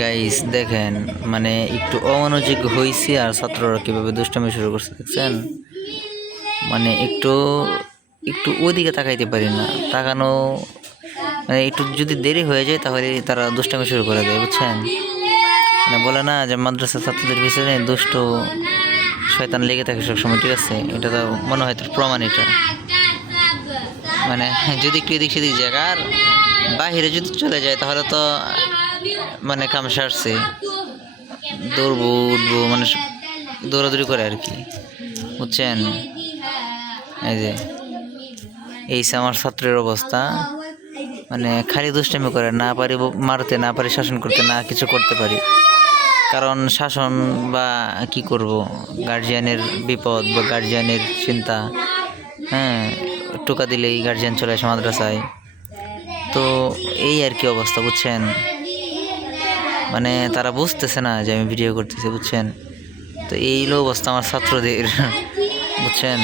Guys দেখেন, মানে একটু অমনোযোগ হয়েছি আর ছাত্ররা কিভাবে দুষ্টামি শুরু করছে দেখছেন। মানে একটু একটু ওদিকে তাকাইতে পারি না, তাকানো মানে একটু যদি দেরি হয়ে যায় তাহলে তারা দুষ্টামি শুরু করে দেয়, বুঝছেন। মানে বলে না যে মাদ্রাসা ছাত্রদের পিছনে দুষ্ট শয়তান লেগে থাকে সবসময়, ঠিক আছে। এটা তো মনে হয় তোর প্রমাণ এটা। মানে যদি একটু এদিক সেদিক যায় আর বাহিরে যদি চলে যায় তাহলে তো মানে কাম সারছে, দৌড়বো উঠবো মানে দৌড়াদৌড়ি করে আর কি, বুঝছেন। এই যে এই আমার ছাত্রের অবস্থা, মানে খালি দুষ্টামি করে, না পারি মারতে, না পারি শাসন করতে, না কিছু করতে পারি। কারণ শাসন বা কি করব, গার্জিয়ানের বিপদ বা গার্জিয়ানের চিন্তা, হ্যাঁ, টোকা দিলেই গার্জিয়ান চলে আসে মাদ্রাসায়। তো এই আর কি অবস্থা, বুঝছেন। মানে তারা বুঝতেছে না যে আমি ভিডিও করতেছি, বুঝছেন। তো এই হলো অবস্থা আমার ছাত্রদের, বুঝছেন।